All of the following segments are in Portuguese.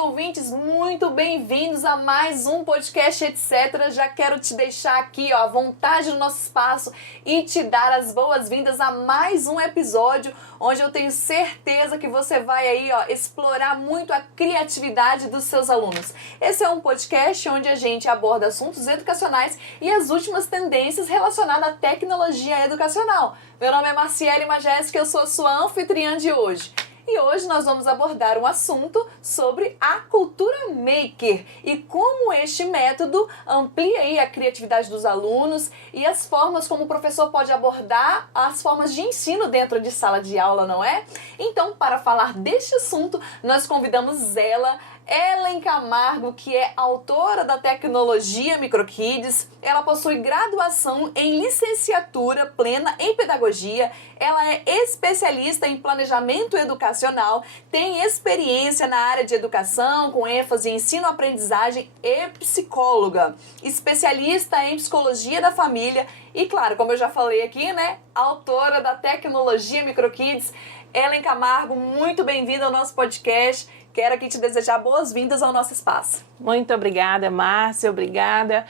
ouvintes, muito bem-vindos a mais um podcast, etc. Já quero te deixar aqui, à vontade no nosso espaço e te dar as boas-vindas a mais um episódio onde eu tenho certeza que você vai aí, explorar muito a criatividade dos seus alunos. Esse é um podcast onde a gente aborda assuntos educacionais e as últimas tendências relacionadas à tecnologia educacional. Meu nome é Marciele Majestic, eu sou a sua anfitriã de hoje. E hoje nós vamos abordar um assunto sobre a cultura maker e como este método amplia aí a criatividade dos alunos e as formas como o professor pode abordar as formas de ensino dentro de sala de aula, não é? Então, para falar deste assunto, nós convidamos Ellen Camargo, que é autora da tecnologia MicroKids. Ela possui graduação em licenciatura plena em pedagogia. Ela é especialista em planejamento educacional, tem experiência na área de educação, com ênfase em ensino-aprendizagem e psicóloga. Especialista em psicologia da família e, claro, como eu já falei aqui, né, autora da tecnologia MicroKids. Ellen Camargo, muito bem-vinda ao nosso podcast. Quero aqui te desejar boas-vindas ao nosso espaço. Muito obrigada, Márcia, obrigada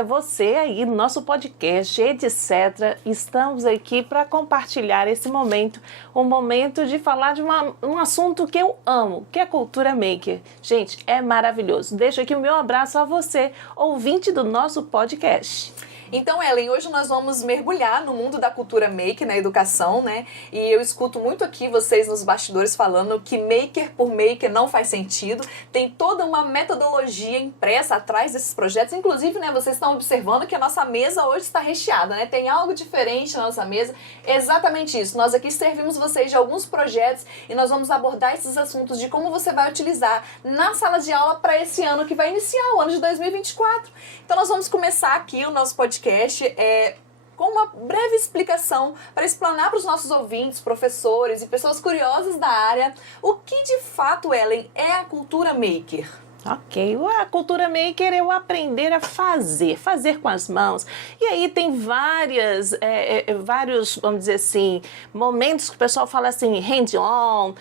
a você aí no nosso podcast, etc. Estamos aqui para compartilhar esse momento, um momento de falar de um assunto que eu amo, que é a cultura maker. Gente, é maravilhoso. Deixo aqui o meu abraço a você, ouvinte do nosso podcast. Então, Ellen, hoje nós vamos mergulhar no mundo da cultura maker na educação, né? E eu escuto muito aqui vocês nos bastidores falando que maker por maker não faz sentido. Tem toda uma metodologia impressa atrás desses projetos. Inclusive, né, vocês estão observando que a nossa mesa hoje está recheada, né? Tem algo diferente na nossa mesa. Exatamente isso. Nós aqui servimos vocês de alguns projetos e nós vamos abordar esses assuntos de como você vai utilizar na sala de aula para esse ano que vai iniciar, o ano de 2024. Então, nós vamos começar aqui o nosso podcast com uma breve explicação para explanar para os nossos ouvintes, professores e pessoas curiosas da área o que de fato, Ellen, é a cultura maker. Ok, a cultura maker é o aprender a fazer com as mãos. E aí tem vários, vamos dizer assim, momentos que o pessoal fala assim, hands-on,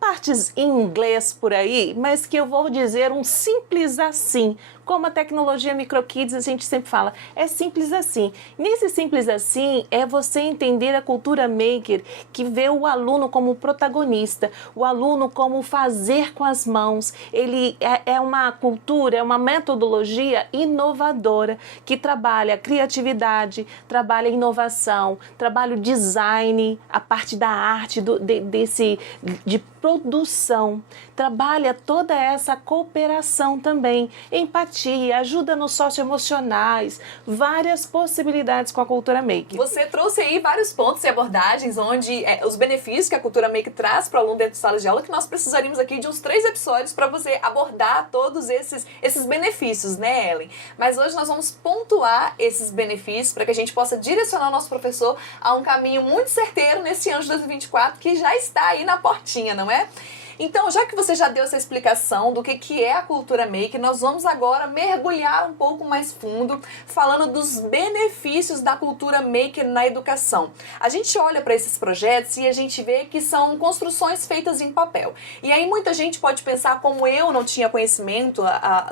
partes em inglês por aí, mas que eu vou dizer um simples assim. Como a tecnologia MicroKids, a gente sempre fala, é simples assim. Nesse simples assim, é você entender a cultura maker, que vê o aluno como protagonista, o aluno como fazer com as mãos. Ele é uma cultura, é uma metodologia inovadora, que trabalha criatividade, trabalha inovação, trabalha o design, a parte da arte, de produção, trabalha toda essa cooperação também, empatia, ajuda nos socioemocionais, várias possibilidades com a cultura maker. Você trouxe aí vários pontos e abordagens onde os benefícios que a cultura maker traz para o aluno dentro de sala de aula, que nós precisaríamos aqui de uns 3 episódios para você abordar todos esses benefícios, né, Ellen? Mas hoje nós vamos pontuar esses benefícios para que a gente possa direcionar o nosso professor a um caminho muito certeiro nesse ano de 2024 que já está aí na portinha, não é? Então, já que você já deu essa explicação do que é a cultura maker, nós vamos agora mergulhar um pouco mais fundo, falando dos benefícios da cultura maker na educação. A gente olha para esses projetos e a gente vê que são construções feitas em papel. E aí muita gente pode pensar, como eu não tinha conhecimento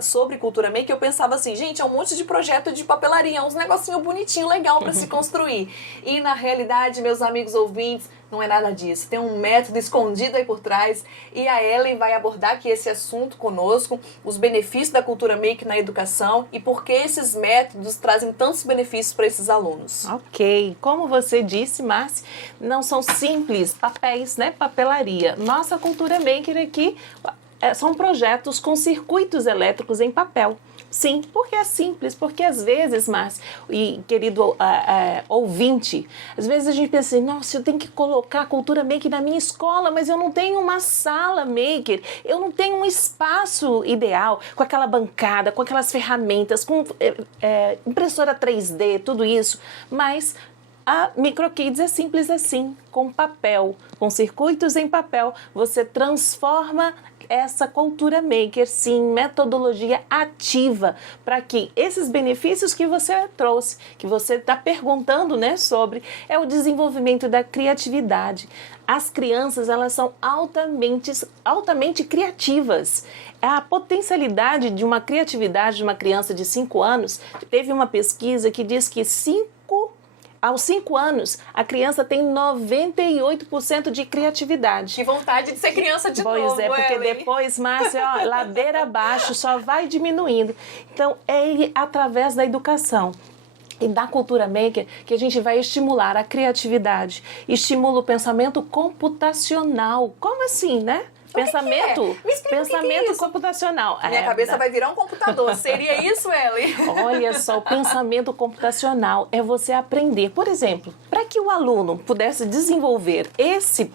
sobre cultura maker, eu pensava assim, gente, é um monte de projeto de papelaria, uns negocinho bonitinho, legal para se construir. E na realidade, meus amigos ouvintes, não é nada disso. Tem um método escondido aí por trás e a Ellen vai abordar aqui esse assunto conosco, os benefícios da cultura maker na educação e por que esses métodos trazem tantos benefícios para esses alunos. Ok, como você disse, Márcia, não são simples papéis, né? Papelaria. Nossa cultura maker aqui são projetos com circuitos elétricos em papel. Sim, porque é simples, porque às vezes, Márcia e querido ouvinte, às vezes a gente pensa assim, nossa, eu tenho que colocar a cultura maker na minha escola, mas eu não tenho uma sala maker, eu não tenho um espaço ideal com aquela bancada, com aquelas ferramentas, com impressora 3D, tudo isso, mas A MicroKids é simples assim, com papel, com circuitos em papel, você transforma essa cultura maker, sim, metodologia ativa, para que esses benefícios que você trouxe, que você está perguntando, né, sobre, é o desenvolvimento da criatividade. As crianças, elas são altamente criativas. A potencialidade de uma criatividade de uma criança de 5 anos, teve uma pesquisa que diz que aos 5 anos, a criança tem 98% de criatividade. Que vontade de ser criança de novo, Pois é, porque Ellen. depois, Márcia, ó, ladeira abaixo, só vai diminuindo. Então, é através da educação e da cultura maker que a gente vai estimular a criatividade, estimula o pensamento computacional. Como assim, né? Pensamento? Me explica pensamento o que é isso? computacional. Minha cabeça vai virar um computador. Seria isso, Ellen? Olha só, o pensamento computacional é você aprender. Por exemplo, para que o aluno pudesse desenvolver esse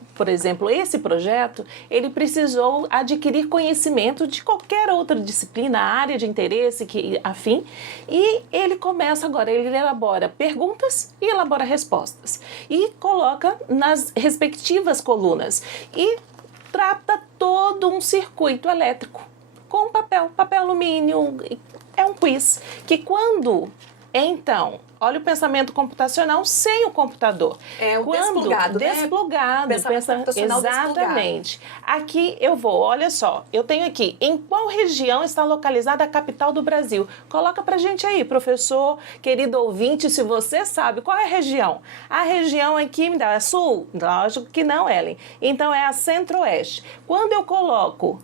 projeto, ele precisou adquirir conhecimento de qualquer outra disciplina, área de interesse, afim, e ele começa agora, ele elabora perguntas e elabora respostas. E coloca nas respectivas colunas. E trata todo um circuito elétrico com papel alumínio. É um quiz que então, olha o pensamento computacional sem o computador. É o desplugado, né? Desplugado. Pensamento computacional Exatamente. Aqui eu vou, olha só, eu tenho aqui, em qual região está localizada a capital do Brasil? Coloca pra gente aí, professor, querido ouvinte, se você sabe, qual é a região? A região aqui me dá, é sul? Lógico que não, Ellen. Então é a centro-oeste. Quando eu coloco,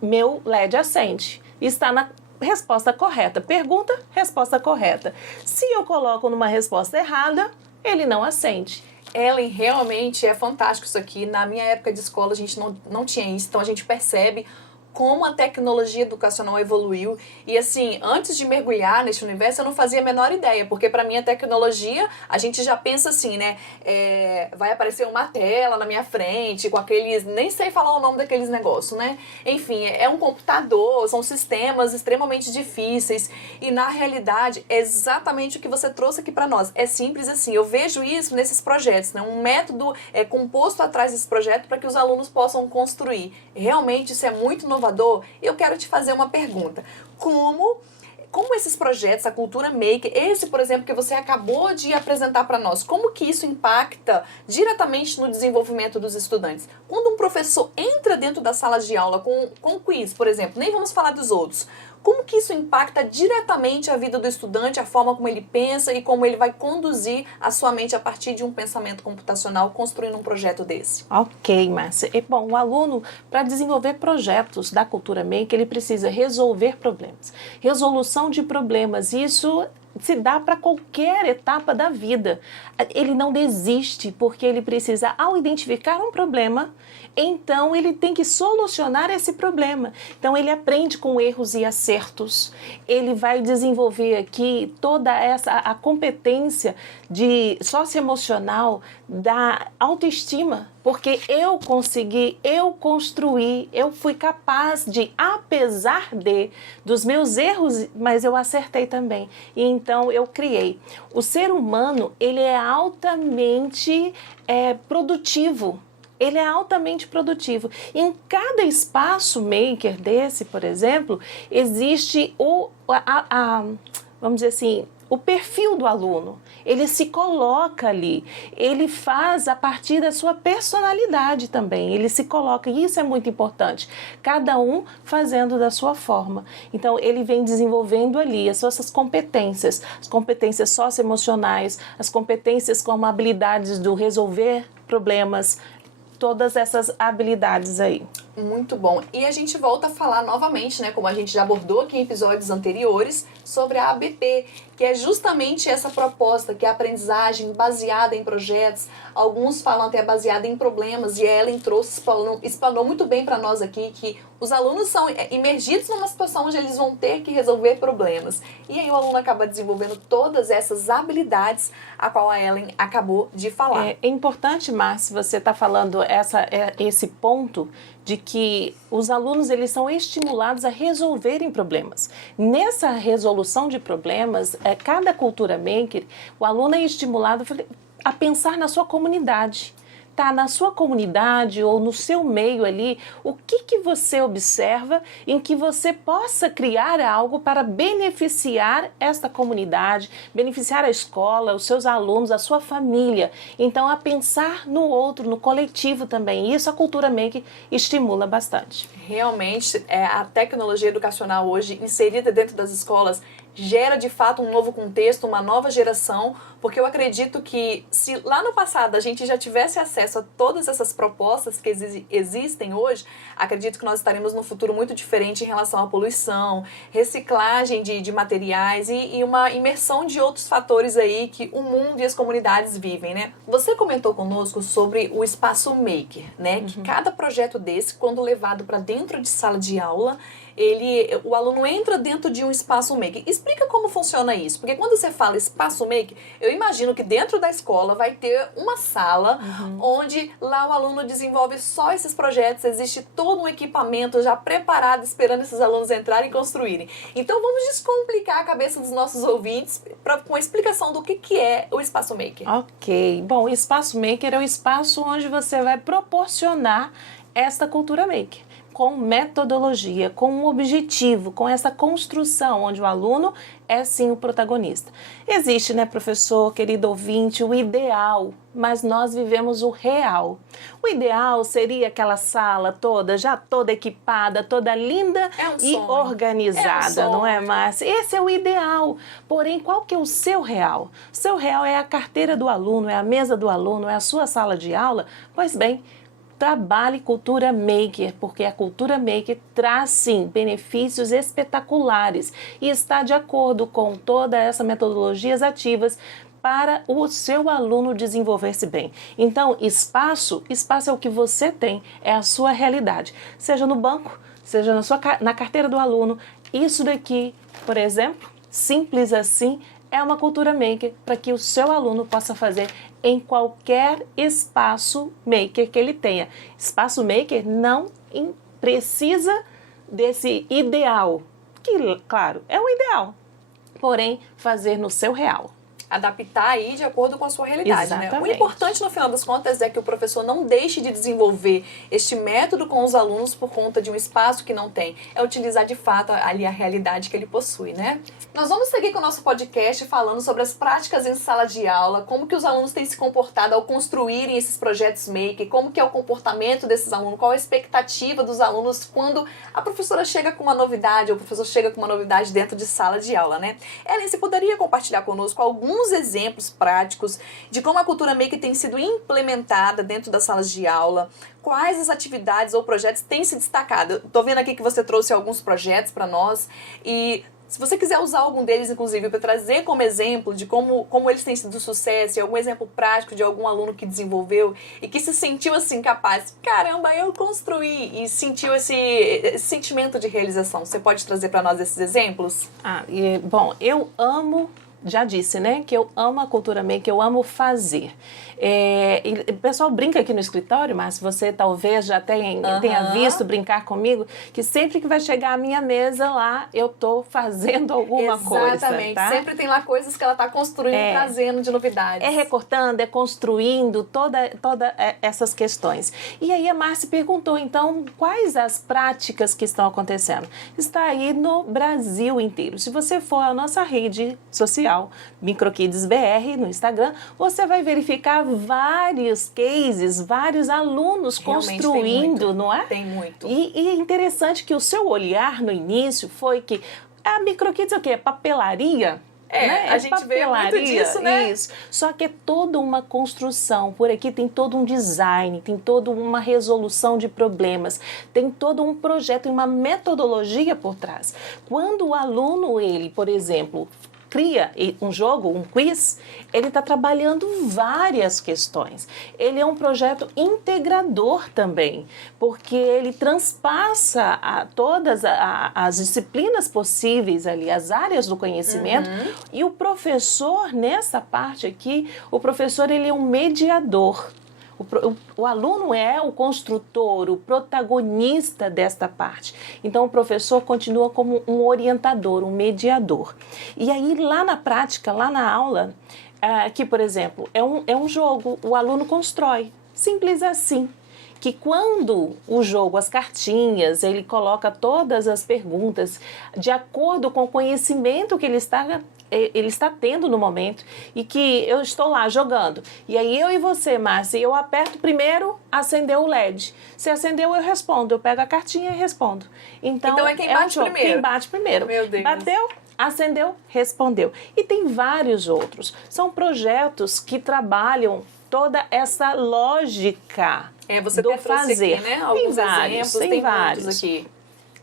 meu LED acende, está na resposta correta. Pergunta, resposta correta. Se eu coloco numa resposta errada, ele não acende. Ellen, realmente é fantástico isso aqui. Na minha época de escola a gente não tinha isso, então a gente percebe como a tecnologia educacional evoluiu. E assim, antes de mergulhar neste universo, eu não fazia a menor ideia, porque para mim a tecnologia, a gente já pensa assim, né? Vai aparecer uma tela na minha frente, com aqueles, nem sei falar o nome daqueles negócios, né? Enfim, é um computador, são sistemas extremamente difíceis. E na realidade, é exatamente o que você trouxe aqui para nós. É simples assim, eu vejo isso nesses projetos, né? Um método composto atrás desse projeto para que os alunos possam construir. Realmente isso é muito inovador. Eu quero te fazer uma pergunta. Como esses projetos, a cultura maker, esse, por exemplo, que você acabou de apresentar para nós, como que isso impacta diretamente no desenvolvimento dos estudantes? Quando um professor entra dentro da sala de aula com quiz, por exemplo, nem vamos falar dos outros, como que isso impacta diretamente a vida do estudante, a forma como ele pensa e como ele vai conduzir a sua mente a partir de um pensamento computacional construindo um projeto desse? Ok, Márcia. Bom, o aluno, para desenvolver projetos da cultura maker, ele precisa resolver problemas. Resolução de problemas, isso se dá para qualquer etapa da vida. Ele não desiste porque ele precisa, ao identificar um problema, então ele tem que solucionar esse problema. Então ele aprende com erros e acertos. Ele vai desenvolver aqui toda a competência de socioemocional da autoestima, porque eu consegui, eu construí, eu fui capaz de, apesar dos meus erros, mas eu acertei também. E então eu criei. O ser humano, ele é altamente produtivo. Ele é altamente produtivo. Em cada espaço maker desse, por exemplo, existe vamos dizer assim, o perfil do aluno. Ele se coloca ali, ele faz a partir da sua personalidade também, ele se coloca, e isso é muito importante, cada um fazendo da sua forma. Então ele vem desenvolvendo ali as suas competências, as competências socioemocionais, as competências como habilidades do resolver problemas, todas essas habilidades aí. Muito bom. E a gente volta a falar novamente, né, como a gente já abordou aqui em episódios anteriores, sobre a ABP, que é justamente essa proposta, que é a aprendizagem baseada em projetos. Alguns falam até baseada em problemas, e a Ellen trouxe, explanou muito bem para nós aqui que os alunos são imergidos numa situação onde eles vão ter que resolver problemas. E aí o aluno acaba desenvolvendo todas essas habilidades a qual a Ellen acabou de falar. É importante, Márcia, você está falando esse ponto de que os alunos eles são estimulados a resolverem problemas. Nessa resolução de problemas, cada cultura maker, o aluno é estimulado a pensar na sua comunidade. Tá na sua comunidade ou no seu meio ali, o que você observa em que você possa criar algo para beneficiar esta comunidade, beneficiar a escola, os seus alunos, a sua família. Então, a pensar no outro, no coletivo também. Isso a cultura maker estimula bastante. Realmente, a tecnologia educacional hoje inserida dentro das escolas gera de fato um novo contexto, uma nova geração, porque eu acredito que se lá no passado a gente já tivesse acesso a todas essas propostas que existem hoje, acredito que nós estaremos num futuro muito diferente em relação à poluição, reciclagem de materiais e uma imersão de outros fatores aí que o mundo e as comunidades vivem, né? Você comentou conosco sobre o espaço maker, né? Que cada projeto desse, quando levado para dentro de sala de aula, o aluno entra dentro de um espaço maker. Explica como funciona isso, porque quando você fala espaço maker, eu imagino que dentro da escola vai ter uma sala onde lá o aluno desenvolve só esses projetos, existe todo um equipamento já preparado, esperando esses alunos entrarem e construírem. Então vamos descomplicar a cabeça dos nossos ouvintes com a explicação do que é o espaço maker. Ok, bom, o espaço maker é o espaço onde você vai proporcionar esta cultura maker, com metodologia, com um objetivo, com essa construção, onde o aluno é sim o protagonista. Existe, né, professor, querido ouvinte, o ideal, mas nós vivemos o real. O ideal seria aquela sala já toda equipada, toda linda e organizada, não é, Márcia? Esse é o ideal. Porém, qual que é o seu real? O seu real é a carteira do aluno, é a mesa do aluno, é a sua sala de aula? Pois bem, trabalhe cultura maker, porque a cultura maker traz sim benefícios espetaculares e está de acordo com todas essas metodologias ativas para o seu aluno desenvolver-se bem. Então, espaço é o que você tem, é a sua realidade. Seja no banco, seja na carteira do aluno. Isso daqui, por exemplo, simples assim, é uma cultura maker para que o seu aluno possa fazer em qualquer espaço maker que ele tenha. Espaço maker não precisa desse ideal, que, claro, é um ideal, porém, fazer no seu real. Adaptar aí de acordo com a sua realidade, Exatamente. né? O importante, no final das contas, é que o professor não deixe de desenvolver este método com os alunos por conta de um espaço que não tem. É utilizar, de fato, ali a realidade que ele possui, né? Nós vamos seguir com o nosso podcast falando sobre as práticas em sala de aula, como que os alunos têm se comportado ao construírem esses projetos maker, como que é o comportamento desses alunos, qual a expectativa dos alunos quando a professora chega com uma novidade, ou o professor chega com uma novidade dentro de sala de aula, né? Ellen, você poderia compartilhar conosco alguns exemplos práticos de como a cultura maker tem sido implementada dentro das salas de aula, quais as atividades ou projetos têm se destacado? Estou vendo aqui que você trouxe alguns projetos para nós e se você quiser usar algum deles, inclusive, para trazer como exemplo de como eles têm sido sucesso, e algum exemplo prático de algum aluno que desenvolveu e que se sentiu assim capaz, caramba, eu construí, e sentiu esse sentimento de realização. Você pode trazer para nós esses exemplos? Bom, eu amo, já disse, né, que eu amo a cultura maker, eu amo fazer. O pessoal brinca aqui no escritório, mas você talvez já tenha visto brincar comigo, que sempre que vai chegar a minha mesa lá, eu tô fazendo alguma coisa. Exatamente, tá? Sempre tem lá coisas que ela tá construindo, trazendo de novidades. É recortando, é construindo toda essas questões. E aí a Márcia perguntou, então, quais as práticas que estão acontecendo? Está aí no Brasil inteiro. Se você for à nossa rede social, Microkids BR, no Instagram, você vai verificar vários cases, vários alunos Realmente construindo, não é? Tem muito. E é interessante que o seu olhar no início foi que a Microkids é o quê? Papelaria? Né? A gente vê muito disso, né? Isso. Só que é toda uma construção. Por aqui tem todo um design, tem toda uma resolução de problemas, tem todo um projeto e uma metodologia por trás. Quando o aluno, ele, por exemplo, cria um jogo, um quiz, ele está trabalhando várias questões. Ele é um projeto integrador também, porque ele transpassa todas as disciplinas possíveis ali, as áreas do conhecimento, e o professor, nessa parte aqui, o professor ele é um mediador. O aluno é o construtor, o protagonista desta parte. Então, o professor continua como um orientador, um mediador. E aí, lá na prática, lá na aula, aqui, por exemplo, é um jogo, o aluno constrói. Simples assim. Que quando o jogo, as cartinhas, ele coloca todas as perguntas de acordo com o conhecimento que ele está tendo no momento, e que eu estou lá jogando. E aí eu e você, Márcia, eu aperto primeiro, acendeu o LED. Se acendeu, eu respondo. Eu pego a cartinha e respondo. Então é quem bate primeiro. Quem bate primeiro. Meu Deus. Bateu, acendeu, respondeu. E tem vários outros. São projetos que trabalham toda essa lógica você do trouxe fazer. aqui, né? Alguns exemplos, tem vários aqui.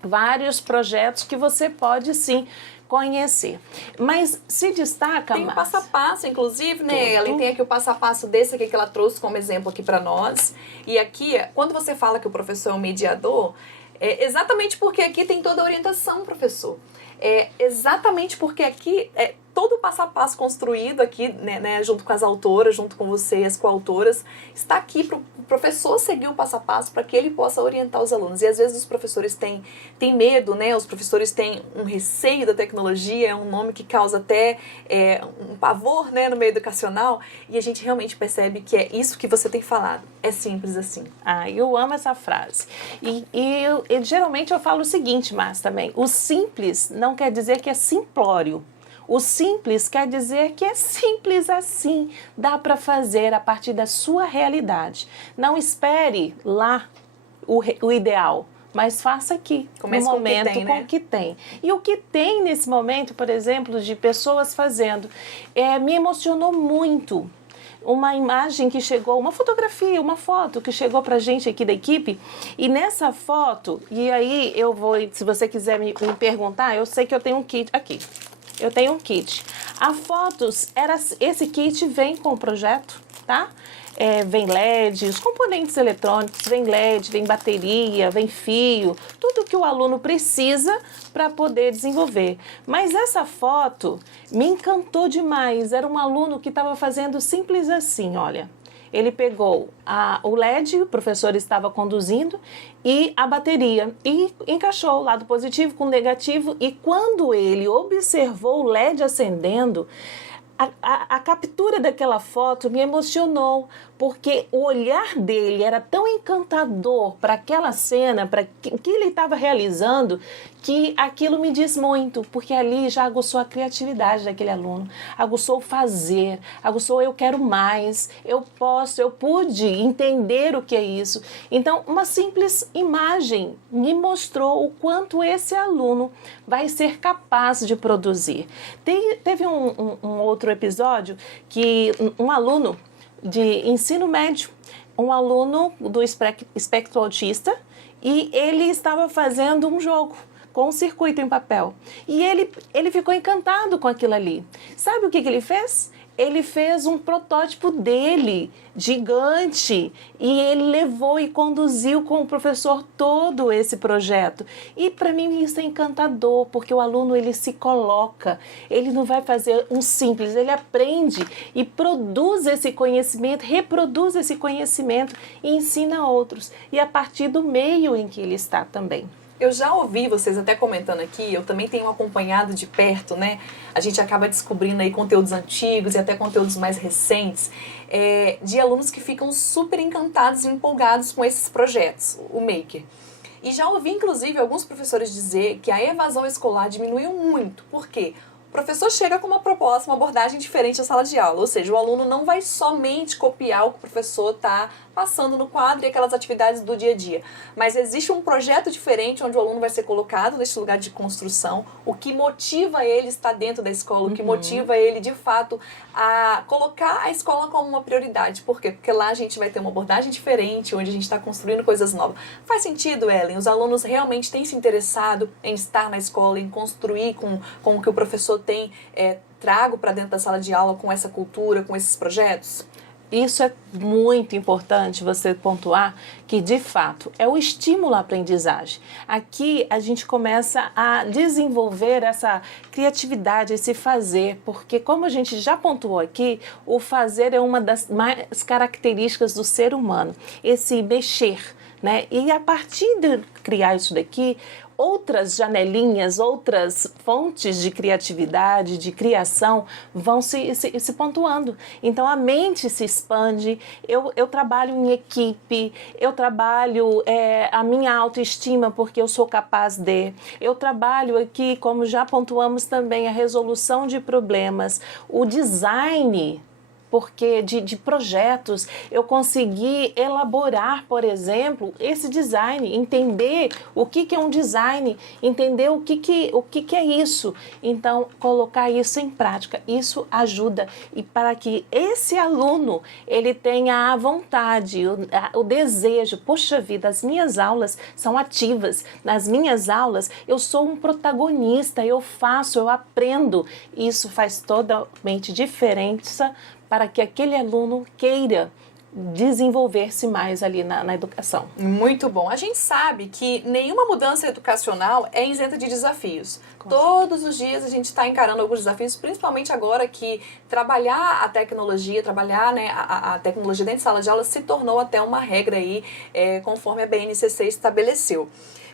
Vários projetos que você pode sim conhecer. Mas se destaca tem mais. Tem o passo a passo, inclusive, né, Ellen? Tem aqui o passo a passo desse aqui que ela trouxe como exemplo aqui para nós. E aqui, quando você fala que o professor é um mediador, é exatamente porque aqui tem toda a orientação, professor. É exatamente porque aqui todo o passo a passo construído aqui, né, junto com as autoras, junto com você e as coautoras, está aqui para o professor seguir o passo a passo para que ele possa orientar os alunos. E às vezes os professores têm medo, né? Os professores têm um receio da tecnologia, é um nome que causa até um pavor, né, no meio educacional, e a gente realmente percebe que é isso que você tem falado. É simples assim. Eu amo essa frase. E geralmente eu falo o seguinte, mas também, o simples não quer dizer que é simplório. O simples quer dizer que é simples assim, dá para fazer a partir da sua realidade. Não espere lá o ideal, mas faça aqui, comece no momento, com o que tem. E o que tem nesse momento, por exemplo, de pessoas fazendo, me emocionou muito. Uma imagem que chegou, uma fotografia, uma foto que chegou pra gente aqui da equipe, e nessa foto, e aí eu vou, se você quiser me perguntar, eu sei que eu tenho um kit aqui. Eu tenho um kit. A fotos, esse kit vem com o projeto, tá? Vem LED, os componentes eletrônicos, vem LED, vem bateria, vem fio, tudo que o aluno precisa para poder desenvolver. Mas essa foto me encantou demais. Era um aluno que estava fazendo simples assim, olha. Ele pegou o LED, o professor estava conduzindo, e a bateria, e encaixou o lado positivo com o negativo, e quando ele observou o LED acendendo, a captura daquela foto me emocionou, porque o olhar dele era tão encantador para aquela cena, para o que ele estava realizando, que aquilo me diz muito, porque ali já aguçou a criatividade daquele aluno, aguçou o fazer, aguçou eu quero mais, eu posso, eu pude entender o que é isso. Então, uma simples imagem me mostrou o quanto esse aluno vai ser capaz de produzir. Teve um outro episódio que um aluno de ensino médio, um aluno do espectro autista, e ele estava fazendo um jogo com um circuito em papel. E ele ficou encantado com aquilo ali. Sabe o que ele fez? Ele fez um protótipo dele, gigante, e ele levou e conduziu com o professor todo esse projeto. E para mim isso é encantador, porque o aluno ele se coloca, ele não vai fazer um simples, ele aprende e produz esse conhecimento, reproduz esse conhecimento e ensina a outros. E a partir do meio em que ele está também. Eu já ouvi vocês até comentando aqui, eu também tenho acompanhado de perto, né? A gente acaba descobrindo aí conteúdos antigos e até conteúdos mais recentes, de alunos que ficam super encantados e empolgados com esses projetos, o Maker. E já ouvi, inclusive, alguns professores dizer que a evasão escolar diminuiu muito. Por quê? O professor chega com uma proposta, uma abordagem diferente à sala de aula, ou seja, o aluno não vai somente copiar o que o professor está passando no quadro e aquelas atividades do dia a dia, mas existe um projeto diferente onde o aluno vai ser colocado nesse lugar de construção, o que motiva ele estar dentro da escola, o que motiva ele de fato a colocar a escola como uma prioridade. Por quê? Porque lá a gente vai ter uma abordagem diferente, onde a gente está construindo coisas novas. Faz sentido, Ellen? Os alunos realmente têm se interessado em estar na escola, em construir com o que o professor tem trago para dentro da sala de aula com essa cultura, com esses projetos? Isso é muito importante você pontuar que, de fato, é o estímulo à aprendizagem. Aqui a gente começa a desenvolver essa criatividade, esse fazer, porque, como a gente já pontuou aqui, o fazer é uma das mais características do ser humano, esse mexer, né? E a partir de criar isso daqui, outras janelinhas, outras fontes de criatividade, de criação vão se pontuando. Então a mente se expande, eu trabalho em equipe, eu trabalho a minha autoestima porque eu sou capaz de, eu trabalho aqui, como já pontuamos também, a resolução de problemas, o design, porque de projetos eu consegui elaborar, por exemplo, esse design, entender o que é um design, entender o que é isso. Então, colocar isso em prática, isso ajuda e para que esse aluno ele tenha a vontade, o desejo. Poxa vida, as minhas aulas são ativas, nas minhas aulas eu sou um protagonista, eu faço, eu aprendo. Isso faz totalmente diferença para que aquele aluno queira desenvolver-se mais ali na educação. Muito bom. A gente sabe que nenhuma mudança educacional é isenta de desafios. Todos os dias a gente está encarando alguns desafios, principalmente agora que trabalhar a tecnologia, trabalhar, né, a tecnologia dentro de sala de aula se tornou até uma regra aí, conforme a BNCC estabeleceu.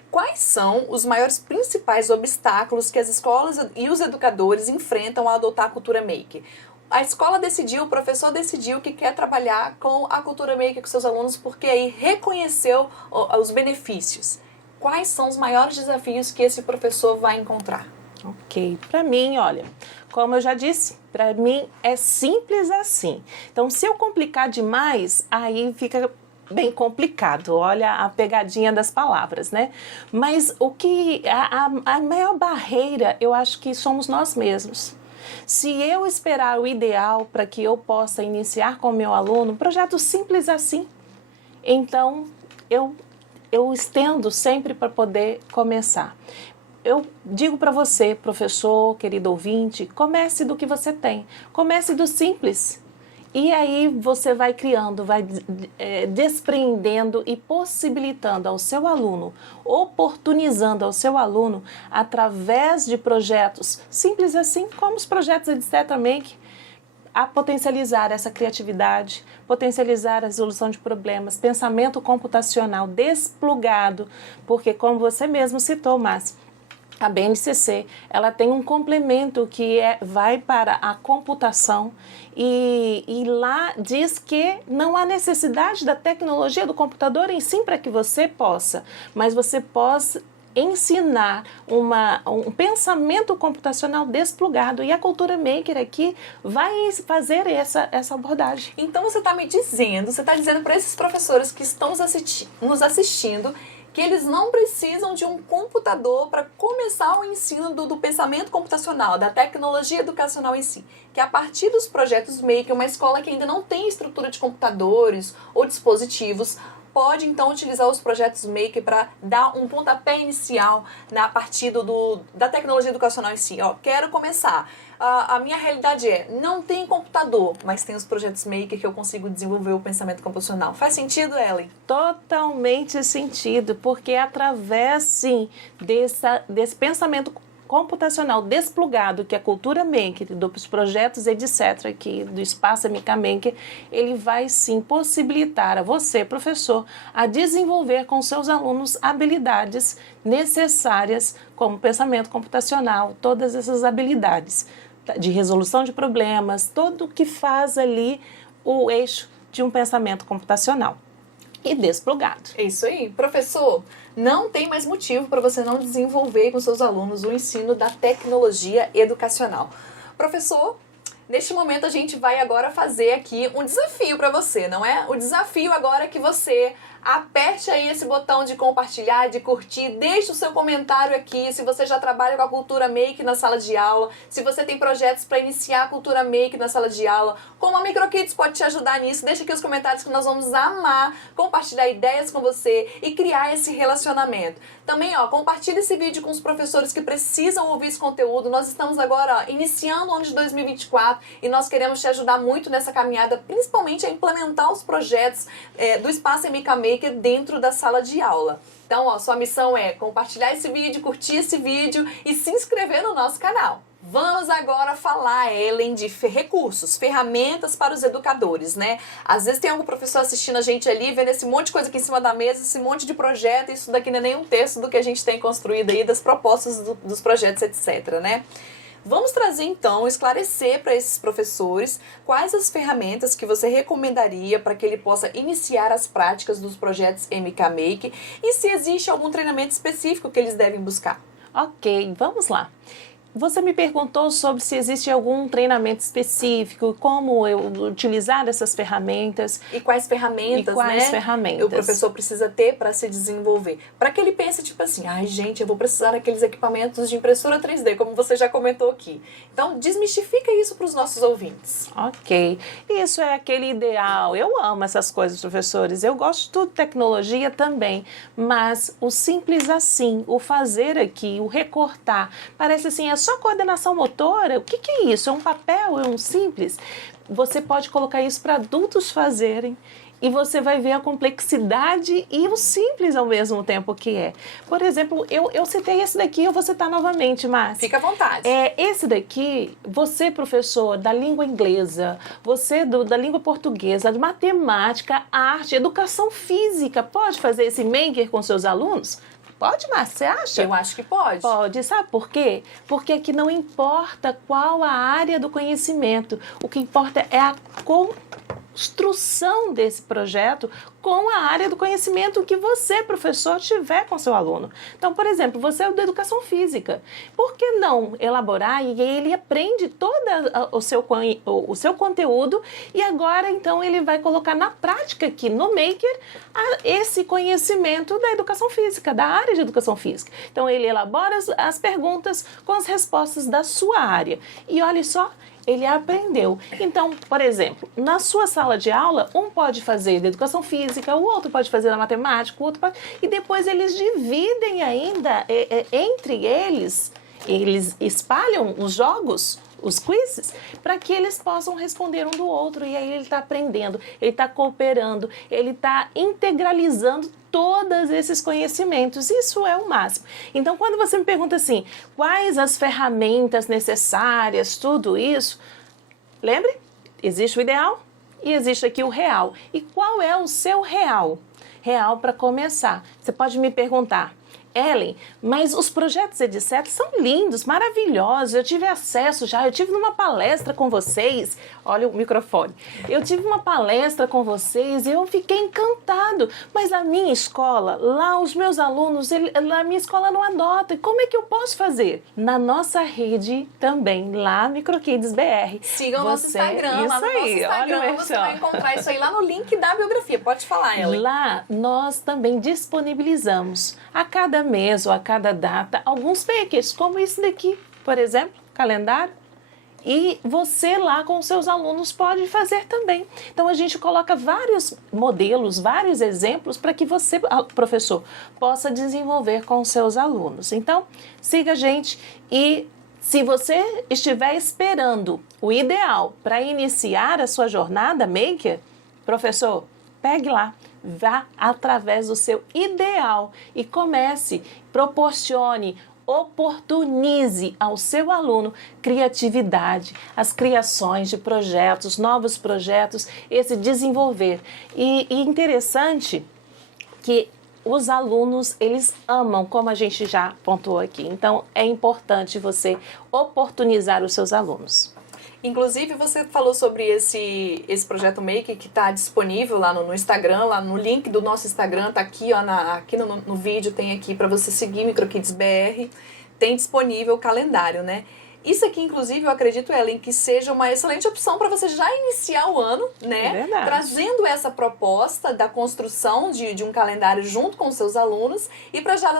Quais são os maiores principais obstáculos que as escolas e os educadores enfrentam ao adotar a cultura maker? A escola decidiu, o professor decidiu que quer trabalhar com a cultura maker com seus alunos porque aí reconheceu os benefícios. Quais são os maiores desafios que esse professor vai encontrar? Ok, para mim, olha, como eu já disse, para mim é simples assim. Então, se eu complicar demais, aí fica bem complicado, olha a pegadinha das palavras, né? Mas a maior barreira, eu acho que somos nós mesmos. Se eu esperar o ideal para que eu possa iniciar com o meu aluno, um projeto simples assim, então eu estendo sempre para poder começar. Eu digo para você, professor, querido ouvinte, comece do que você tem, comece do simples. E aí você vai criando, vai despreendendo e possibilitando ao seu aluno, oportunizando ao seu aluno, através de projetos simples assim, como os projetos etc. Make, a potencializar essa criatividade, potencializar a resolução de problemas, pensamento computacional desplugado, porque como você mesmo citou, Márcia, a BNCC, ela tem um complemento que vai para a computação e lá diz que não há necessidade da tecnologia do computador em si para que você possa, mas você possa ensinar um pensamento computacional desplugado e a cultura maker aqui vai fazer essa abordagem. Então você está dizendo para esses professores que estão nos assistindo que eles não precisam de um computador para começar o ensino do pensamento computacional, da tecnologia educacional em si. Que a partir dos projetos Maker, uma escola que ainda não tem estrutura de computadores ou dispositivos, pode então utilizar os projetos Maker para dar um pontapé inicial a partir da tecnologia educacional em si. Quero começar. A minha realidade não tem computador, mas tem os projetos Maker que eu consigo desenvolver o pensamento computacional. Faz sentido, Ellen? Totalmente sentido, porque através, sim, desse pensamento computacional desplugado, que é a cultura maker, dos projetos etc. aqui, do espaço MK Maker, ele vai sim possibilitar a você, professor, a desenvolver com seus alunos habilidades necessárias, como pensamento computacional, todas essas habilidades de resolução de problemas, tudo que faz ali o eixo de um pensamento computacional. E desplugado. É isso aí. Professor, não tem mais motivo para você não desenvolver com seus alunos o ensino da tecnologia educacional. Professor, neste momento a gente vai agora fazer aqui um desafio para você, não é? O desafio agora é que você Aperte aí esse botão de compartilhar, de curtir, deixe o seu comentário aqui, se você já trabalha com a Cultura Make na sala de aula, se você tem projetos para iniciar a Cultura Make na sala de aula, como a MicroKids pode te ajudar nisso, deixa aqui os comentários que nós vamos amar compartilhar ideias com você e criar esse relacionamento. Também, compartilhe esse vídeo com os professores que precisam ouvir esse conteúdo. Nós estamos agora, iniciando o ano de 2024 e nós queremos te ajudar muito nessa caminhada, principalmente a implementar os projetos do Espaço MK Maker dentro da sala de aula. Então, sua missão é compartilhar esse vídeo, curtir esse vídeo e se inscrever no nosso canal. Vamos agora falar, Ellen, de recursos, ferramentas para os educadores, né? Às vezes tem algum professor assistindo a gente ali, vendo esse monte de coisa aqui em cima da mesa, esse monte de projeto, isso daqui não é nem um terço do que a gente tem construído aí, das propostas dos projetos, etc, né? Vamos trazer então, esclarecer para esses professores quais as ferramentas que você recomendaria para que ele possa iniciar as práticas dos projetos MK Make e se existe algum treinamento específico que eles devem buscar. Ok, vamos lá. Você me perguntou sobre se existe algum treinamento específico, como eu utilizar essas ferramentas. E quais ferramentas, ferramentas o professor precisa ter para se desenvolver. Para que ele pense, tipo assim, ai gente, eu vou precisar daqueles equipamentos de impressora 3D, como você já comentou aqui. Então, desmistifica isso para os nossos ouvintes. Ok. Isso é aquele ideal. Eu amo essas coisas, professores. Eu gosto de tecnologia também. Mas o simples assim, o fazer aqui, o recortar, parece assim, é só coordenação motora? O que é isso? É um papel? É um simples? Você pode colocar isso para adultos fazerem e você vai ver a complexidade e o simples ao mesmo tempo que é. Por exemplo, eu citei esse daqui, eu vou citar novamente, Márcia. Fica à vontade. Esse daqui, você, professor da língua inglesa, você da língua portuguesa, de matemática, arte, educação física, pode fazer esse maker com seus alunos? Pode, Márcia, você acha? Eu acho que pode. Pode. Sabe por quê? Porque aqui não importa qual a área do conhecimento. O que importa é a construção desse projeto com a área do conhecimento que você, professor, tiver com seu aluno. Então, por exemplo, você é da educação física. Por que não elaborar e ele aprende todo o seu conteúdo e agora, então, ele vai colocar na prática aqui no Maker esse conhecimento da educação física, da área de educação física. Então, ele elabora as perguntas com as respostas da sua área. E olha só, ele aprendeu. Então, por exemplo, na sua sala de aula, um pode fazer da educação física, o outro pode fazer da matemática, o outro pode... E depois eles dividem ainda entre eles espalham os jogos, os quizzes, para que eles possam responder um do outro. E aí ele está aprendendo, ele está cooperando, ele está integralizando todos esses conhecimentos. Isso é o máximo. Então, quando você me pergunta assim, quais as ferramentas necessárias, tudo isso, lembre, existe o ideal e existe aqui o real. E qual é o seu real? Real para começar. Você pode me perguntar, Ellen, mas os projetos etc. são lindos, maravilhosos, eu tive acesso já, eu tive numa palestra com vocês, olha o microfone, eu tive uma palestra com vocês e eu fiquei encantado, mas na minha escola, lá os meus alunos, na minha escola não adota, como é que eu posso fazer? Na nossa rede também, lá MicroKids BR. Siga o nosso Instagram, isso lá no aí, nosso Instagram, olha você vai encontrar isso aí lá no link da biografia, pode falar, Ellen. Lá nós também disponibilizamos a cada mês ou a cada data alguns makers, como esse daqui, por exemplo, calendário. E você lá com seus alunos pode fazer também. Então a gente coloca vários modelos, vários exemplos para que você, professor, possa desenvolver com os seus alunos. Então siga a gente e se você estiver esperando o ideal para iniciar a sua jornada maker, professor, pegue lá. Vá através do seu ideal e comece, proporcione, oportunize ao seu aluno criatividade, as criações de projetos, novos projetos, esse desenvolver. E interessante que os alunos, eles amam, como a gente já pontuou aqui. Então, é importante você oportunizar os seus alunos. Inclusive, você falou sobre esse projeto Make que está disponível lá no Instagram, lá no link do nosso Instagram, está aqui, ó, aqui no vídeo, tem aqui para você seguir MicroKids BR, tem disponível o calendário, né? Isso aqui, inclusive, eu acredito, Ellen, que seja uma excelente opção para você já iniciar o ano, né? É verdade. Trazendo essa proposta da construção de um calendário junto com os seus alunos e para já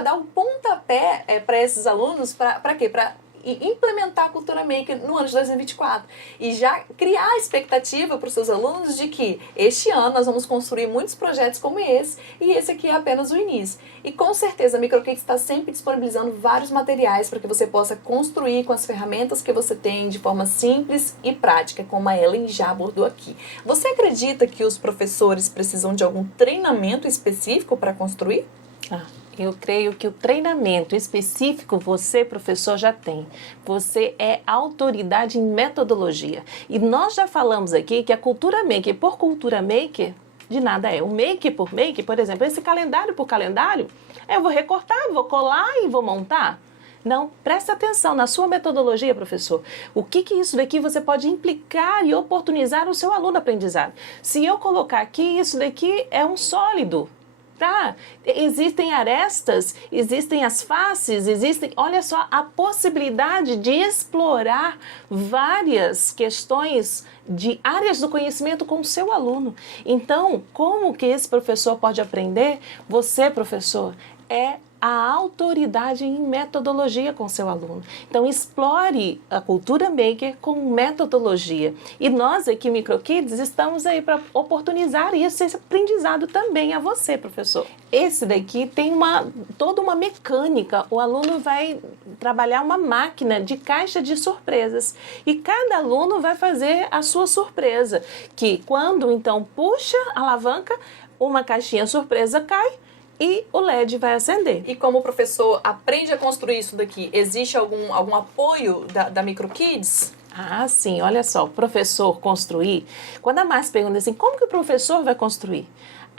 dar o pontapé para esses alunos, para quê? Para implementar a cultura maker no ano de 2024 e já criar a expectativa para os seus alunos de que este ano nós vamos construir muitos projetos como esse e esse aqui é apenas o início. E com certeza a MicroKids está sempre disponibilizando vários materiais para que você possa construir com as ferramentas que você tem de forma simples e prática, como a Ellen já abordou aqui. Você acredita que os professores precisam de algum treinamento específico para construir? Eu creio que o treinamento específico você, professor, já tem. Você é autoridade em metodologia. E nós já falamos aqui que a cultura maker por cultura maker, de nada é. O maker por maker, por exemplo, esse calendário por calendário, eu vou recortar, vou colar e vou montar. Não, presta atenção na sua metodologia, professor. O que isso daqui você pode implicar e oportunizar o seu aluno aprendizado? Se eu colocar aqui, isso daqui é um sólido. Tá? Existem arestas, existem as faces, olha só, a possibilidade de explorar várias questões de áreas do conhecimento com o seu aluno. Então, como que esse professor pode aprender? Você, professor, é a autoridade em metodologia com seu aluno. Então, explore a cultura maker com metodologia. E nós aqui, MicroKids, estamos aí para oportunizar esse aprendizado também a você, professor. Esse daqui tem toda uma mecânica. O aluno vai trabalhar uma máquina de caixa de surpresas. E cada aluno vai fazer a sua surpresa. Que quando, então, puxa a alavanca, uma caixinha surpresa cai, e o LED vai acender. E como o professor aprende a construir isso daqui, existe algum apoio da MicroKids? Ah, sim, olha só, o professor construir, quando a Márcia pergunta assim, como que o professor vai construir?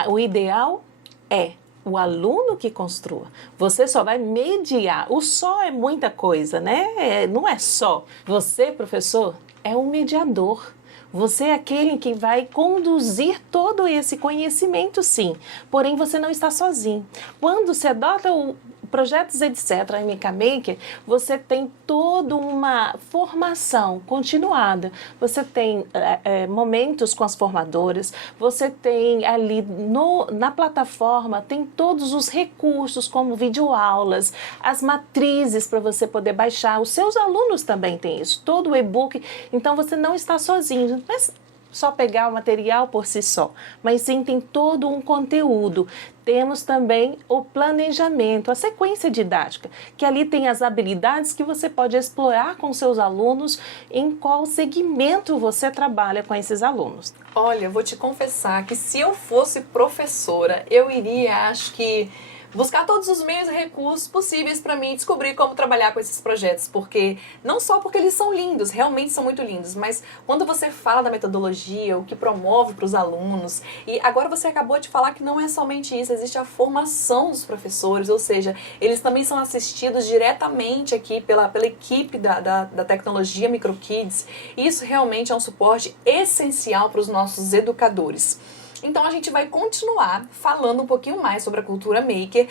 O ideal é o aluno que construa. Você só vai mediar. O só é muita coisa, né? Não é só. Você, professor, é um mediador. Você é aquele que vai conduzir todo esse conhecimento, sim. Porém, você não está sozinho. Quando se adota o Projetos Etc. em MicroMaker, você tem toda uma formação continuada. Você tem momentos com as formadoras, você tem ali na plataforma, tem todos os recursos, como videoaulas, as matrizes para você poder baixar. Os seus alunos também têm isso, todo o e-book. Então, você não está sozinho. Mas só pegar o material por si só, mas sim tem todo um conteúdo. Temos também o planejamento, a sequência didática, que ali tem as habilidades que você pode explorar com seus alunos, em qual segmento você trabalha com esses alunos. Olha, vou te confessar que se eu fosse professora, eu iria, acho que, buscar todos os meios e recursos possíveis para mim descobrir como trabalhar com esses projetos, porque não só porque eles são lindos, realmente são muito lindos, mas quando você fala da metodologia, o que promove para os alunos, e agora você acabou de falar que não é somente isso, existe a formação dos professores, ou seja, eles também são assistidos diretamente aqui pela equipe da tecnologia MicroKids, e isso realmente é um suporte essencial para os nossos educadores. Então a gente vai continuar falando um pouquinho mais sobre a cultura maker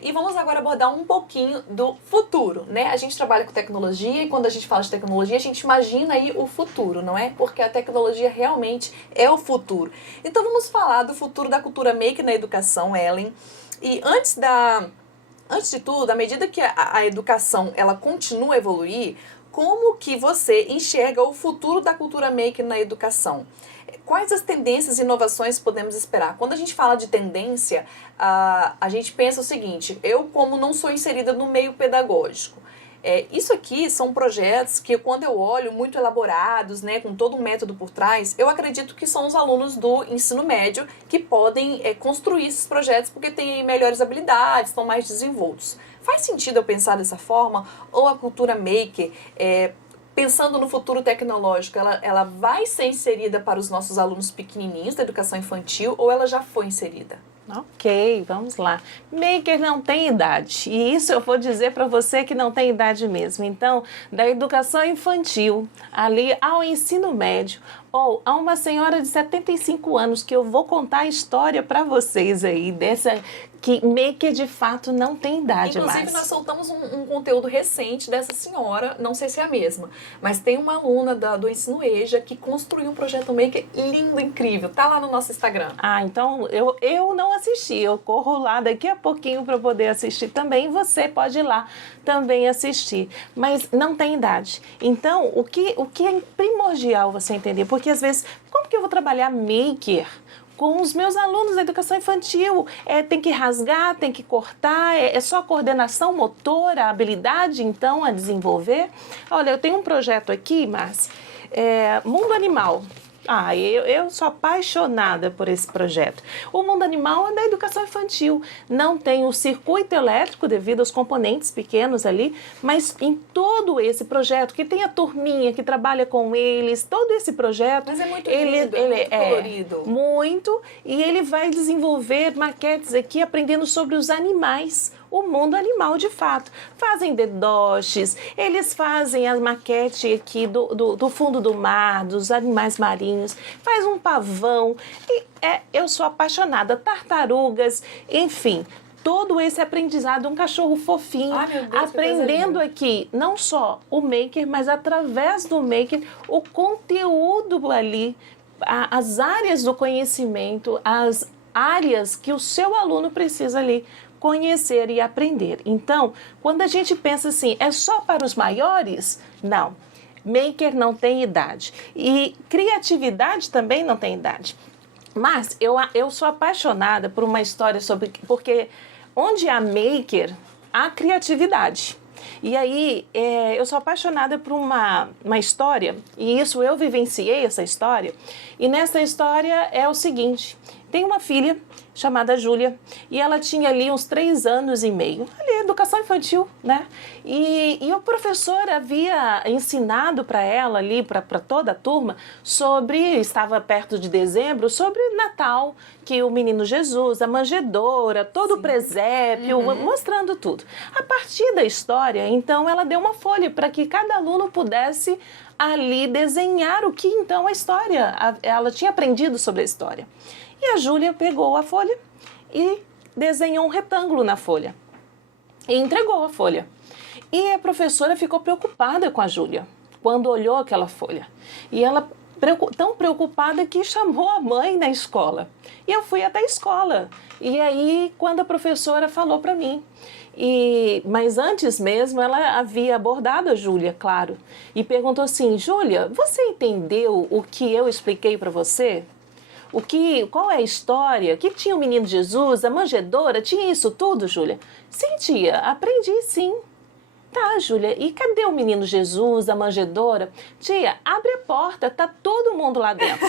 e vamos agora abordar um pouquinho do futuro, né? A gente trabalha com tecnologia e quando a gente fala de tecnologia a gente imagina aí o futuro, não é? Porque a tecnologia realmente é o futuro. Então vamos falar do futuro da cultura maker na educação, Ellen. E antes de tudo, à medida que a educação ela continua a evoluir, como que você enxerga o futuro da cultura maker na educação? Quais as tendências e inovações podemos esperar? Quando a gente fala de tendência, a gente pensa o seguinte, eu como não sou inserida no meio pedagógico, isso aqui são projetos que quando eu olho muito elaborados, né, com todo um método por trás, eu acredito que são os alunos do ensino médio que podem construir esses projetos porque têm melhores habilidades, estão mais desenvoltos. Faz sentido eu pensar dessa forma? Ou a cultura maker, pensando no futuro tecnológico, ela vai ser inserida para os nossos alunos pequenininhos da educação infantil ou ela já foi inserida? Ok, vamos lá. Maker não tem idade, e isso eu vou dizer para você que não tem idade mesmo. Então, da educação infantil ali ao ensino médio, Ou há uma senhora de 75 anos que eu vou contar a história para vocês aí, dessa que maker de fato não tem idade mais. Inclusive, nós soltamos um conteúdo recente dessa senhora, não sei se é a mesma, mas tem uma aluna do Ensino EJA que construiu um projeto maker lindo, incrível. Tá lá no nosso Instagram. Ah, então eu não assisti, eu corro lá daqui a pouquinho para poder assistir também. Você pode ir lá também assistir, mas não tem idade. Então, o que é primordial você entender? Porque às vezes, como que eu vou trabalhar maker com os meus alunos da educação infantil? Tem que rasgar, tem que cortar, é só coordenação motora, habilidade então a desenvolver? Olha, eu tenho um projeto aqui, Márcia, Mundo Animal. Eu sou apaixonada por esse projeto. O Mundo Animal é da educação infantil. Não tem o circuito elétrico devido aos componentes pequenos ali, mas em todo esse projeto, que tem a turminha que trabalha com eles, todo esse projeto... Mas é muito lindo, muito colorido. Muito, e ele vai desenvolver maquetes aqui aprendendo sobre os animais. O mundo animal de fato. Fazem dedoches, eles fazem a maquete aqui do fundo do mar, dos animais marinhos, faz um pavão, e eu sou apaixonada, tartarugas, enfim, todo esse aprendizado, um cachorro fofinho, meu Deus, aprendendo aqui não só o maker, mas através do maker, o conteúdo ali, as áreas do conhecimento, as áreas que o seu aluno precisa ali conhecer e aprender. Então, quando a gente pensa assim, é só para os maiores? Não. Maker não tem idade. E criatividade também não tem idade. Mas eu sou apaixonada por uma história porque onde há maker, há criatividade. E aí, eu sou apaixonada por uma história, e isso eu vivenciei essa história, e nessa história é o seguinte: tem uma filha chamada Júlia, e ela tinha ali uns 3 anos e meio, ali, educação infantil, né? E o professor havia ensinado para ela ali, para toda a turma, estava perto de dezembro, sobre Natal, que o menino Jesus, a manjedoura, todo o presépio, mostrando tudo. A partir da história, então, ela deu uma folha para que cada aluno pudesse ali desenhar o que então a história, ela tinha aprendido sobre a história. E a Júlia pegou a folha e desenhou um retângulo na folha e entregou a folha. E a professora ficou preocupada com a Júlia quando olhou aquela folha. E ela tão preocupada que chamou a mãe na escola. E eu fui até a escola. E aí, quando a professora falou para mim, mas antes mesmo ela havia abordado a Júlia, claro, e perguntou assim: Júlia, você entendeu o que eu expliquei para você? Qual é a história? Que tinha o menino Jesus, a manjedoura, tinha isso tudo, Júlia? Sim, tia, aprendi sim. Tá, Júlia, e cadê o menino Jesus, a manjedoura? Tia, abre a porta, tá todo mundo lá dentro.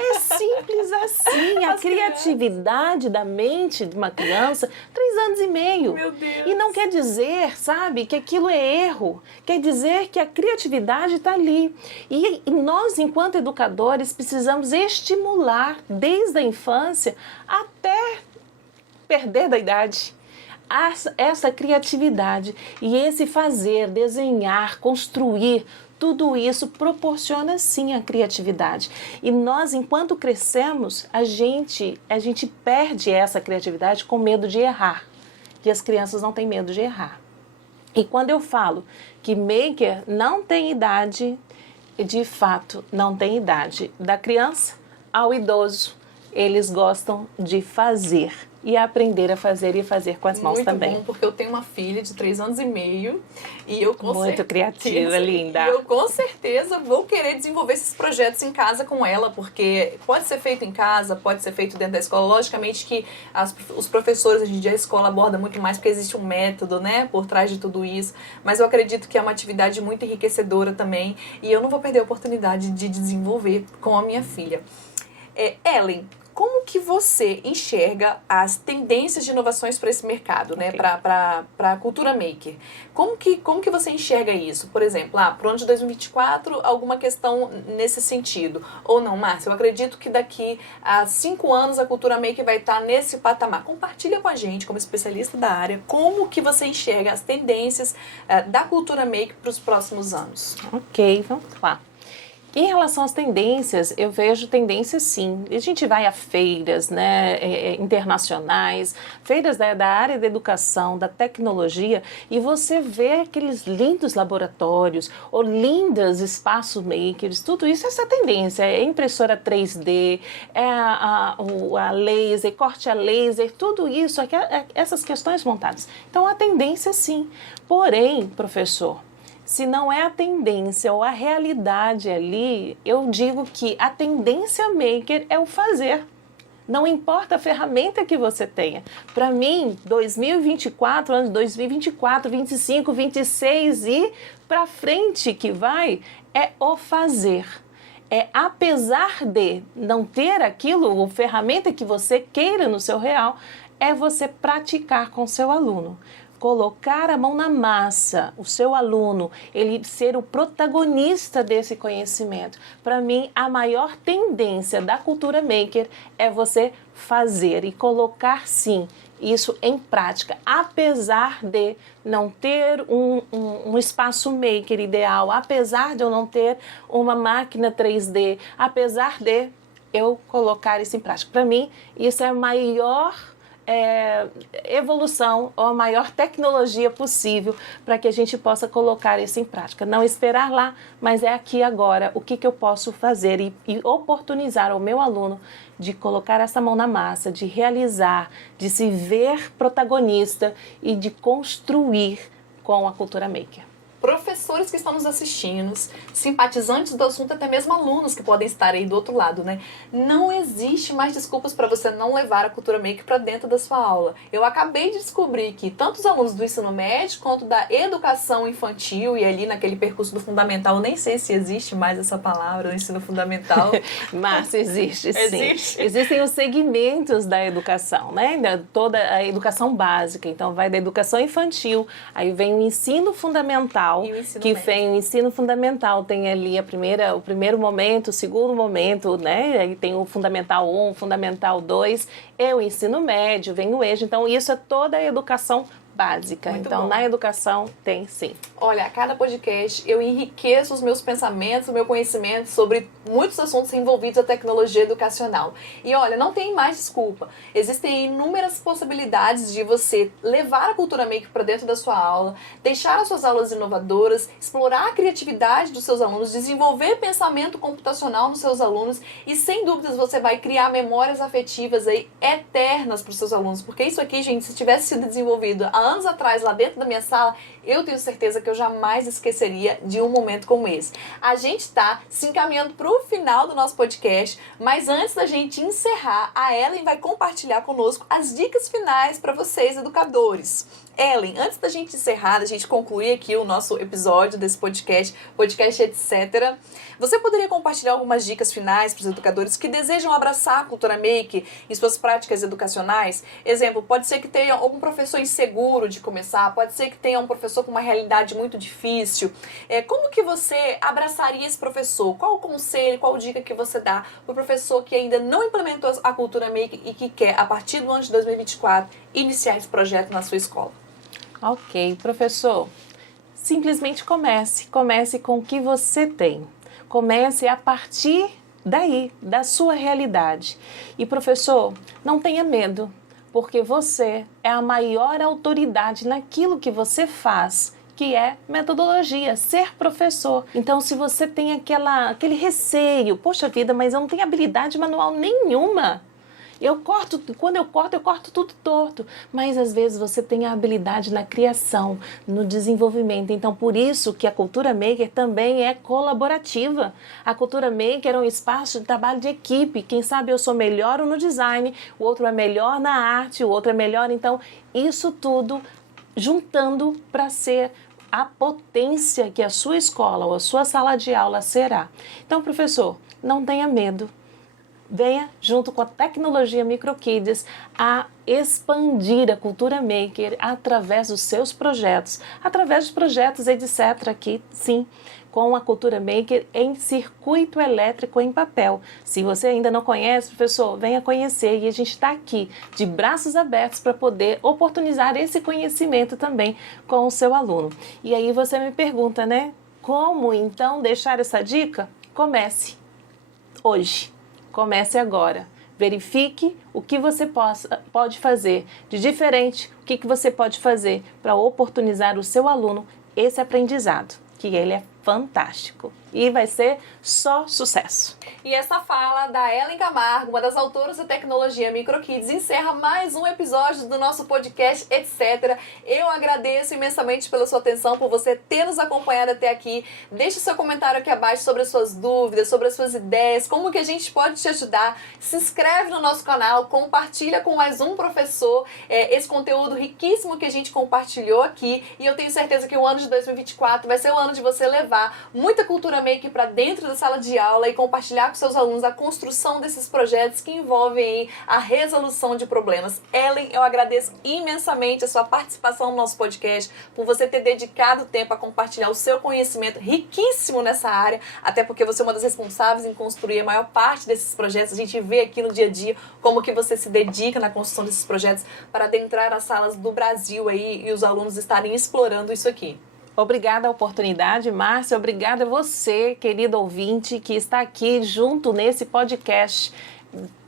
É simples assim, a criatividade da mente de uma criança, 3 anos e meio. Meu Deus. E não quer dizer, sabe, que aquilo é erro. Quer dizer que a criatividade está ali. E nós, enquanto educadores, precisamos estimular desde a infância até perder da idade essa criatividade e esse fazer, desenhar, construir. Tudo isso proporciona sim a criatividade. E nós, enquanto crescemos, a gente perde essa criatividade com medo de errar. E as crianças não têm medo de errar. E quando eu falo que maker não tem idade, de fato não tem idade. Da criança ao idoso, eles gostam de fazer. E aprender a fazer e fazer com as mãos também. Muito bom, porque eu tenho uma filha de 3 anos e meio e eu com Muito criativa, linda. E eu com certeza vou querer desenvolver esses projetos em casa com ela, porque pode ser feito em casa, pode ser feito dentro da escola. Logicamente que os professores, hoje em dia a escola aborda muito mais, porque existe um método, né, por trás de tudo isso. Mas eu acredito que é uma atividade muito enriquecedora também e eu não vou perder a oportunidade de desenvolver com a minha filha. Ellen, como que você enxerga as tendências de inovações para esse mercado, né? Para a cultura maker? Como que você enxerga isso? Por exemplo, para o ano de 2024, alguma questão nesse sentido? Ou não, Márcia? Eu acredito que daqui a 5 anos a cultura maker vai estar nesse patamar. Compartilha com a gente, como especialista da área, como que você enxerga as tendências da cultura maker para os próximos anos. Ok, vamos lá. Em relação às tendências, eu vejo tendências sim. A gente vai a feiras, né, internacionais, feiras da área da educação, da tecnologia, e você vê aqueles lindos laboratórios, ou lindas espaços makers, tudo isso é essa tendência. É impressora 3D, é a laser, corte a laser, tudo isso, essas questões montadas. Então, a tendência sim. Porém, professor, se não é a tendência ou a realidade ali, eu digo que a tendência maker é o fazer. Não importa a ferramenta que você tenha. Para mim, 2024, anos 2024, 25, 26 e para frente que vai, é o fazer. É apesar de não ter aquilo, ou ferramenta que você queira no seu real, é você praticar com seu aluno. Colocar a mão na massa, o seu aluno, ele ser o protagonista desse conhecimento. Para mim, a maior tendência da cultura maker é você fazer e colocar, sim, isso em prática, apesar de não ter um espaço maker ideal, apesar de eu não ter uma máquina 3D, apesar de eu colocar isso em prática. Para mim, isso é a maior evolução ou a maior tecnologia possível para que a gente possa colocar isso em prática. Não esperar lá, mas é aqui agora o que eu posso fazer e oportunizar ao meu aluno de colocar essa mão na massa, de realizar, de se ver protagonista e de construir com a cultura maker. Professores que estão nos assistindo, simpatizantes do assunto, até mesmo alunos que podem estar aí do outro lado, né? Não existe mais desculpas para você não levar a cultura maker para dentro da sua aula. Eu acabei de descobrir que tanto os alunos do ensino médio quanto da educação infantil e ali naquele percurso do fundamental, eu nem sei se existe mais essa palavra, o ensino fundamental. Márcia, existe sim. Existem os segmentos da educação, né? Toda a educação básica. Então vai da educação infantil, aí vem o ensino fundamental, que vem o ensino fundamental, tem ali o primeiro momento, o segundo momento, né? Aí tem o fundamental 1, fundamental 2, e o ensino médio, vem o EJA. Então, isso é toda a educação básica. Muito então, bom. Na educação tem sim. Olha, a cada podcast eu enriqueço os meus pensamentos, o meu conhecimento sobre muitos assuntos envolvidos à tecnologia educacional. E olha, não tem mais desculpa. Existem inúmeras possibilidades de você levar a cultura maker para dentro da sua aula, deixar as suas aulas inovadoras, explorar a criatividade dos seus alunos, desenvolver pensamento computacional nos seus alunos e, sem dúvidas, você vai criar memórias afetivas aí eternas para os seus alunos. Porque isso aqui, gente, se tivesse sido desenvolvido há anos atrás lá dentro da minha sala, eu tenho certeza que eu jamais esqueceria de um momento como esse. A gente está se encaminhando para o final do nosso podcast, mas antes da gente encerrar, a Ellen vai compartilhar conosco as dicas finais para vocês, educadores. Ellen, antes da gente encerrar, da gente concluir aqui o nosso episódio desse podcast etc., você poderia compartilhar algumas dicas finais para os educadores que desejam abraçar a cultura maker em suas práticas educacionais? Exemplo, pode ser que tenha algum professor inseguro de começar, pode ser que tenha um professor com uma realidade muito difícil. Como que você abraçaria esse professor? Qual o conselho, qual dica que você dá para o professor que ainda não implementou a cultura maker e que quer, a partir do ano de 2024, iniciar esse projeto na sua escola? Ok, professor, simplesmente comece com o que você tem. Comece a partir daí, da sua realidade. E professor, não tenha medo, porque você é a maior autoridade naquilo que você faz, que é metodologia, ser professor. Então, se você tem aquele receio, poxa vida, mas eu não tenho habilidade manual nenhuma. Quando eu corto tudo torto. Mas às vezes você tem a habilidade na criação, no desenvolvimento. Então, por isso que a cultura maker também é colaborativa. A cultura maker é um espaço de trabalho de equipe. Quem sabe eu sou melhor no design, o outro é melhor na arte, o outro é melhor. Então, isso tudo juntando para ser a potência que a sua escola ou a sua sala de aula será. Então, professor, não tenha medo. Venha, junto com a tecnologia MicroKids, a expandir a cultura maker através dos seus projetos, através dos projetos etc. aqui, sim, com a cultura maker em circuito elétrico em papel. Se você ainda não conhece, professor, venha conhecer e a gente está aqui de braços abertos para poder oportunizar esse conhecimento também com o seu aluno. E aí você me pergunta, né? Como então deixar essa dica? comece hoje, comece agora. Verifique o que você pode fazer de diferente, o que você pode fazer para oportunizar o seu aluno esse aprendizado, que ele é fantástico e vai ser só sucesso. E essa fala da Ellen Camargo, uma das autoras da tecnologia MicroKids, encerra mais um episódio do nosso podcast, etc. Eu agradeço imensamente pela sua atenção, por você ter nos acompanhado até aqui. Deixe seu comentário aqui abaixo sobre as suas dúvidas, sobre as suas ideias, como que a gente pode te ajudar. Se inscreve no nosso canal, compartilha com mais um professor esse conteúdo riquíssimo que a gente compartilhou aqui. E eu tenho certeza que o ano de 2024 vai ser o ano de você levar muita cultura maker para dentro da sala de aula e compartilhar com seus alunos a construção desses projetos que envolvem aí a resolução de problemas. Ellen, eu agradeço imensamente a sua participação no nosso podcast, por você ter dedicado tempo a compartilhar o seu conhecimento riquíssimo nessa área, até porque você é uma das responsáveis em construir a maior parte desses projetos. A gente vê aqui no dia a dia como que você se dedica na construção desses projetos para adentrar as salas do Brasil aí e os alunos estarem explorando isso aqui. Obrigada a oportunidade, Márcia. Obrigada a você, querido ouvinte, que está aqui junto nesse podcast.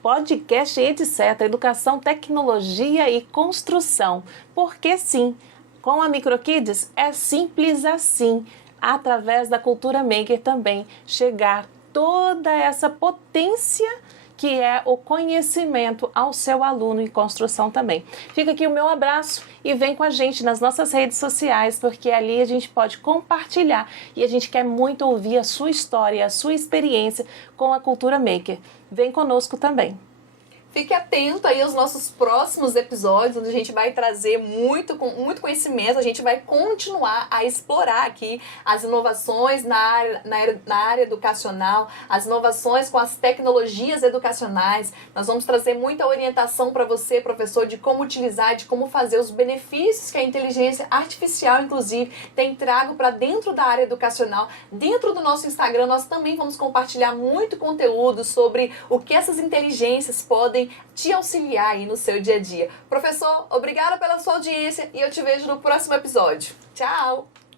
Podcast, etc. Educação, tecnologia e construção. Porque sim, com a MicroKids é simples assim. Através da cultura maker também chegar toda essa potência que é o conhecimento ao seu aluno em construção também. Fica aqui o meu abraço e vem com a gente nas nossas redes sociais, porque ali a gente pode compartilhar e a gente quer muito ouvir a sua história, a sua experiência com a cultura maker. Vem conosco também. Fique atento aí aos nossos próximos episódios, onde a gente vai trazer muito conhecimento, a gente vai continuar a explorar aqui as inovações na área educacional, as inovações com as tecnologias educacionais. Nós vamos trazer muita orientação para você, professor, de como utilizar, de como fazer os benefícios que a inteligência artificial, inclusive, tem trago para dentro da área educacional. Dentro do nosso Instagram, nós também vamos compartilhar muito conteúdo sobre o que essas inteligências podem te auxiliar aí no seu dia a dia. Professor, obrigada pela sua audiência e eu te vejo no próximo episódio. Tchau!